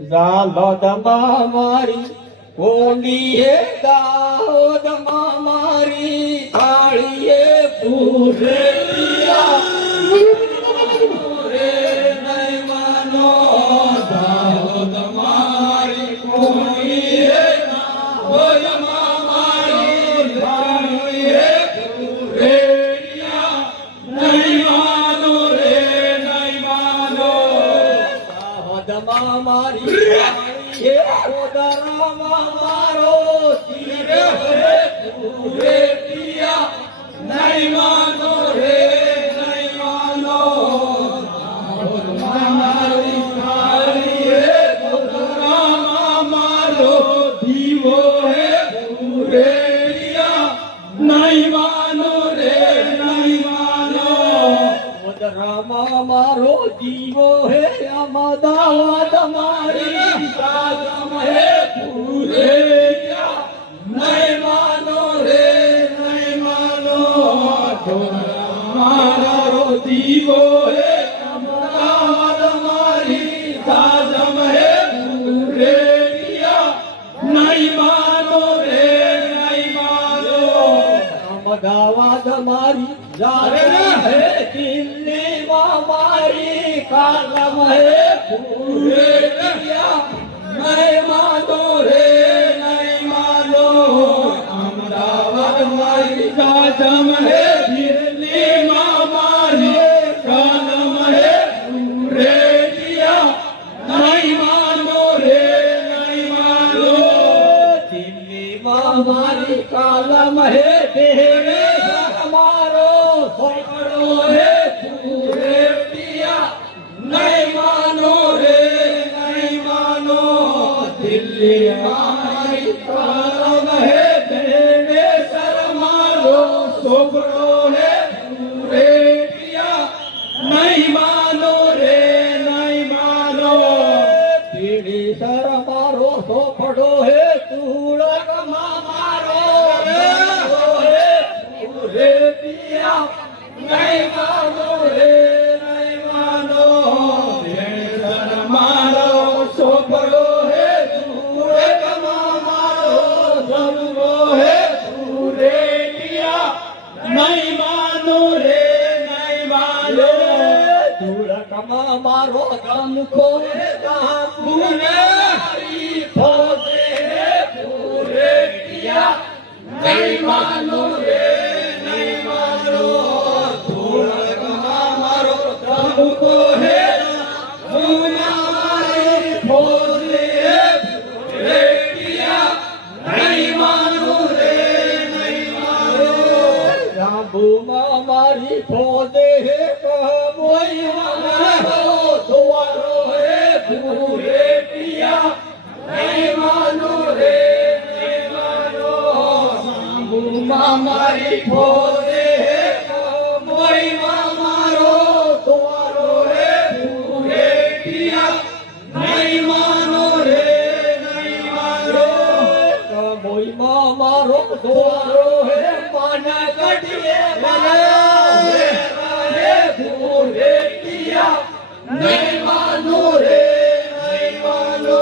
ઝાલોદમાં મારી કોંડીએ દાહોદમાં મારી કાળીએ પૂરે રે નહીં માનો દાહોદમાં મારી કોંડીએ દાહોદમાં મારી કાળીએ પૂરે નહીં માનો રે નહીં માનો દાહોદમાં મારી એ ઓદરામાં મારો ધીરે પૂરે પિયા નહીં માનો રે નહીં માનો મારી કાળી હે ઓદરામાં મારો દીવો હે પૂરે પિયા નહીં માનો રે નહીં માનો ઓદરામાં મારો દીવો હે અમદાવાદ મારી સાગમ હે પૂરે નહીં માનો રે નહીં માનો મારો દીવો હે અમદાવાદ મારી સાગમ હે પૂરે નહીં માનો રે નહીં માનો અમદાવાદ મારી સાગમ હે દિલ્હીમાં મારી કાલમ હે પૂરે નહીં માનો રે નહીં માનો અમદાવાદ મારી કાલમ હે દિલ્હીમાં મારી કાલમ હે પૂરે નહીં માનો રે નહીં માનો દિલ્હીમાં મારી કાલમ હે તેરે મારો સોકડો હે પૂરે નહીં માનો રે નહીં માનો દિલ્હીમાં મારી કાલમ હે તેરે મારો સોકડો હે પૂરે નહીં માનો રે નહીં માનો દિલ્હી સર મારો સોકડો હે તુળકમાં મારો હે પૂરે નહીં માનો રે નહીં માનો મારો છોકરો હે તુળકમાં મારો ધનવો હે પૂરે નહીં માનો રે નહીં માનો તુળકમાં મારો ધનખો હે પૂરે ફોજે હે પૂરે નહીં માનો રે નહીં માનો તુળકમાં મારો ધનખો હે મારી ફોદે હે કમોઈ મારો દ્વારો હે પૂરે પિયા નહીં માનો રે નહીં માનો સાંભુમાં મારી ફોદે હે કમોઈ મારો દ્વારો હે પૂરે પિયા નહીં માનો રે નહીં માનો કમોઈમાં મારો દ્વારો હે માના કઢીએ નહીં માનો રે નહીં માનો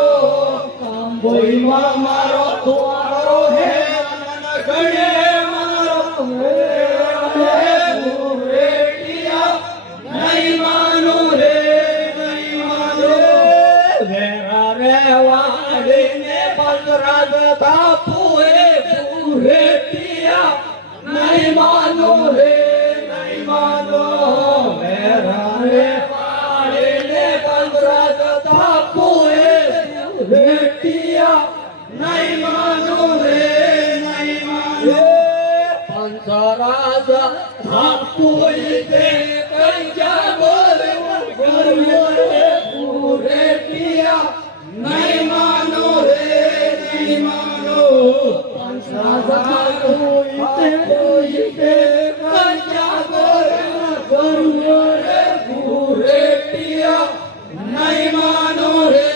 કાંબોઈમાં મારો દ્વારો હે ઘડે મારો પૂરે નહીં માનો રે નહીં માનો વેરા રેવાડીને પંજરાજ બાપુ હે પૂરે નહીં માનો રે નહીં માનો વેરા રેવાડીને પંજરાજ બાપુ હે નહીં માનો રે નહીં માનો પંજરાજ બાપુ તે કંજા બોલે પૂરે નહીં માનો રે નહીં માનો પંજરાજ બાપુ તે કંજા બોલે પૂરે નહીં માનો રે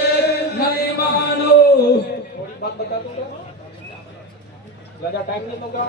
નહીં માનો थोड़ी बात बता दूंगा, ज्यादा टाइम नहीं दूंगा।